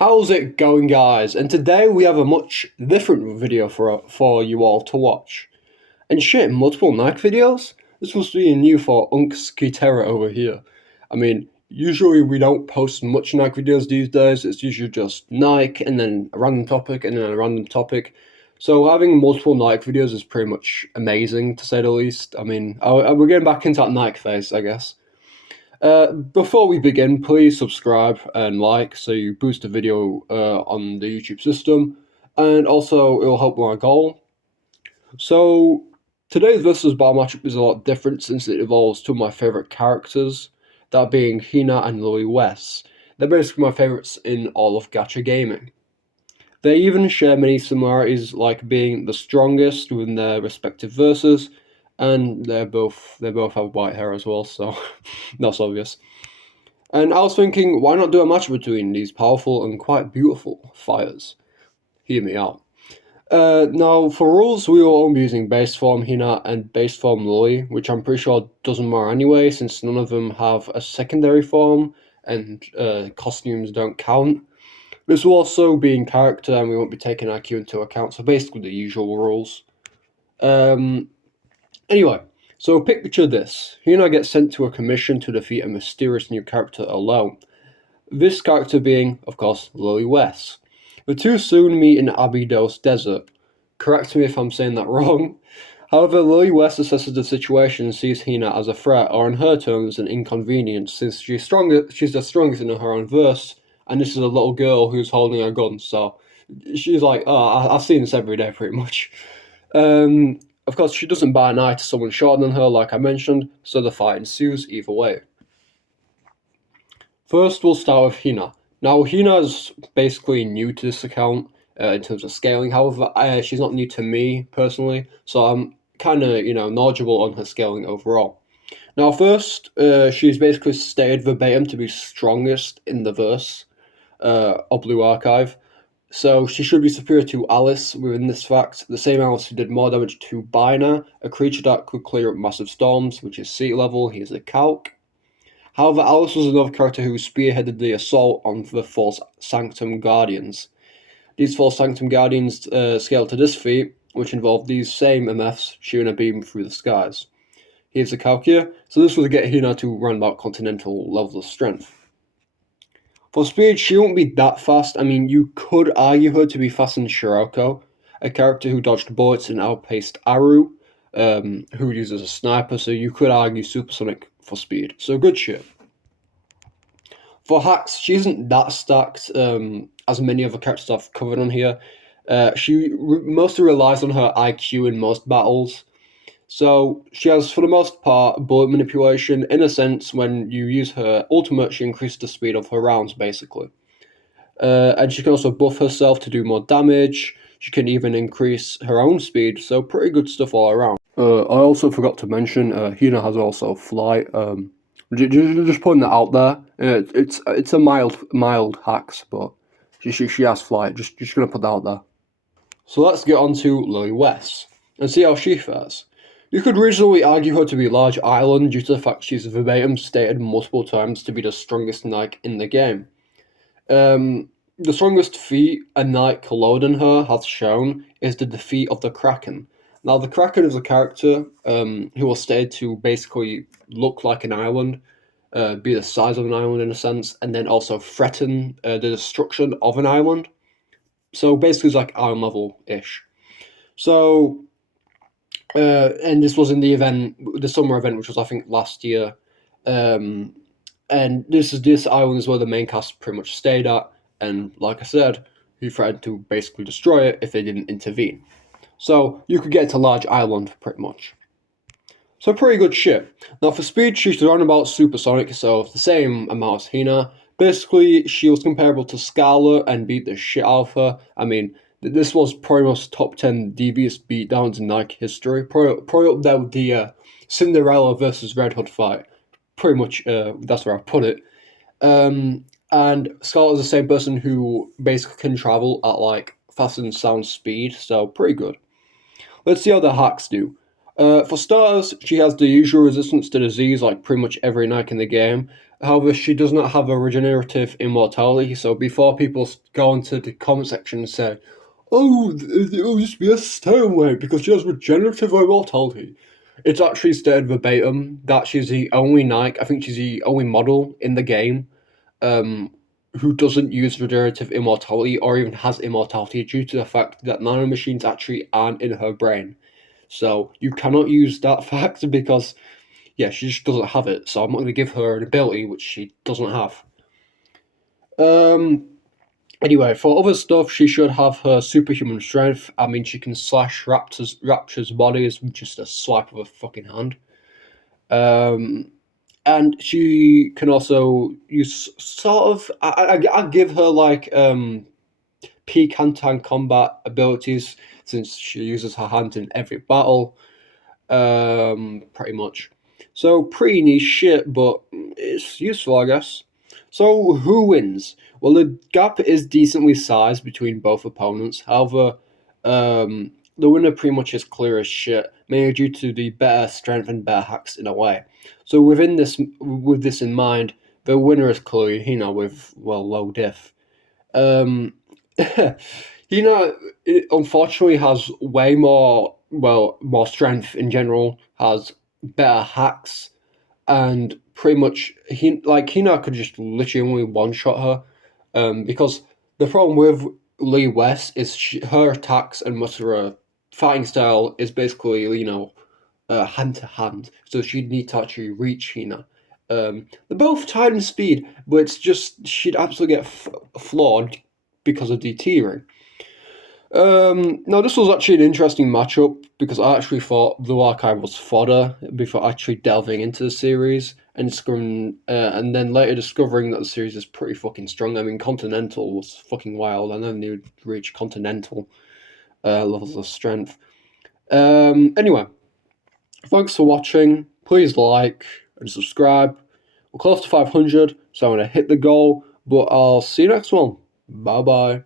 How's it going, guys? And today we have a much different video for you all to watch. And shit, multiple Nike videos? This must be new for Unk Skitera over here. I mean, usually we don't post much Nike videos these days. It's usually just Nike and then a random topic and then a random topic. So having multiple Nike videos is pretty much amazing, to say the least. I mean, we're getting back into that Nike phase, I guess. Before we begin, please subscribe and like so you boost the video on the YouTube system, and also it'll help my goal. So today's versus bar matchup is a lot different since it involves two of my favorite characters, that being Hina and Liliweiss. They're basically my favorites in all of gacha gaming. They even share many similarities, like being the strongest within their respective verses, and they both have white hair as well, so that's obvious. And I was thinking, why not do a match between these powerful and quite beautiful fighters? Hear me out. Now, for rules, we will only be using base form Hina and base form Lily, which I'm pretty sure doesn't matter anyway, since none of them have a secondary form, and costumes don't count. This will also be in character, and we won't be taking IQ into account, so basically the usual rules. Anyway, so picture this. Hina gets sent to a commission to defeat a mysterious new character alone. This character being, of course, Liliweiss. The two soon meet in Abydos Desert. Correct me if I'm saying that wrong. However, Liliweiss assesses the situation and sees Hina as a threat, or in her terms, an inconvenience, since she's the strongest in her own verse, and this is a little girl who's holding a gun, so she's like, oh, I've seen this every day, pretty much. Of course, she doesn't bat an eye to someone shorter than her, like I mentioned, so the fight ensues either way. First, we'll start with Hina. Now, Hina is basically new to this account in terms of scaling. However, she's not new to me personally, so I'm kind of, knowledgeable on her scaling overall. Now, first, she's basically stated verbatim to be strongest in the verse of Blue Archive. So she should be superior to Alice within this fact, the same Alice who did more damage to Bina, a creature that could clear up massive storms, which is sea level. He is a calc. However, Alice was another character who spearheaded the assault on the False Sanctum Guardians. These False Sanctum Guardians scaled to this feat, which involved these same MFs shooting a beam through the skies. He is a calc here, so this will get Hina to run about continental levels of strength. For speed, she won't be that fast. I mean, you could argue her to be faster than Shiroko, a character who dodged bullets and outpaced Aru, who uses a sniper, so you could argue supersonic for speed. So good shit. For hacks, she isn't that stacked as many other characters I've covered on here. She mostly relies on her IQ in most battles. So she has, for the most part, bullet manipulation. In a sense, when you use her ultimate, she increases the speed of her rounds, basically. And she can also buff herself to do more damage. She can even increase her own speed, so pretty good stuff all around. I also forgot to mention, Hina has also flight. Just putting that out there. It's a mild hacks, but she has flight. Just gonna put that out there. So let's get on to Liliweiss and see how she fares. You could reasonably argue her to be Large Island due to the fact she's verbatim stated multiple times to be the strongest Nike in the game. The strongest feat a Nike lower than her has shown is the defeat of the Kraken. Now, the Kraken is a character who was stated to basically look like an island, be the size of an island in a sense, and then also threaten the destruction of an island. So basically, it's like island level-ish. So, and this was in the summer event, which was I think last year. And this island is where the main cast pretty much stayed at. And like I said, he threatened to basically destroy it if they didn't intervene. So you could get to Large Island pretty much. So pretty good shit. Now for speed, she's around about supersonic, so the same amount as Hina. Basically, she was comparable to Scarlet and beat the shit out of her. I mean, this was probably most top 10 devious beatdowns in Nike history. Probably up there with the Cinderella versus Red Hood fight. Pretty much, that's where I put it. And Scarlet is the same person who basically can travel at like faster than sound speed, so pretty good. Let's see how the hacks do. For starters, she has the usual resistance to disease like pretty much every Nike in the game. However, she does not have a regenerative immortality, so before people go into the comment section and say, oh, it will just be a stalemate because she has regenerative immortality, it's actually stated verbatim that she's the only Nike, I think she's the only model in the game um, who doesn't use regenerative immortality or even has immortality due to the fact that nanomachines actually aren't in her brain. So you cannot use that fact because, yeah, she just doesn't have it. So I'm not going to give her an ability which she doesn't have. Um, Anyway, for other stuff, she should have her superhuman strength. I mean, she can slash raptors' bodies with just a swipe of a fucking hand. Um, and she can also use sort of. I give her like peak hand-to-hand combat abilities since she uses her hand in every battle. Pretty much. So pretty niche shit, but it's useful, I guess. So who wins? Well, the gap is decently sized between both opponents. However, the winner pretty much is clear as shit, mainly due to the better strength and better hacks in a way. So with this in mind, the winner is clearly Hina with low diff. Um, Hina unfortunately has way more strength in general, has better hacks, and pretty much Hina could just literally only one shot her. Because the problem with Liliweiss is her attacks and her fighting style is basically hand to hand, so she'd need to actually reach Hina. They're both time and speed, but it's just she'd absolutely get flawed because of the teetering. Now, this was actually an interesting matchup because I actually thought Blue Archive was fodder before actually delving into the series and then later discovering that the series is pretty fucking strong. I mean, Continental was fucking wild. I never knew it'd reach Continental levels of strength. Anyway, thanks for watching. Please like and subscribe. We're close to 500, so I'm going to hit the goal, but I'll see you next one. Bye bye.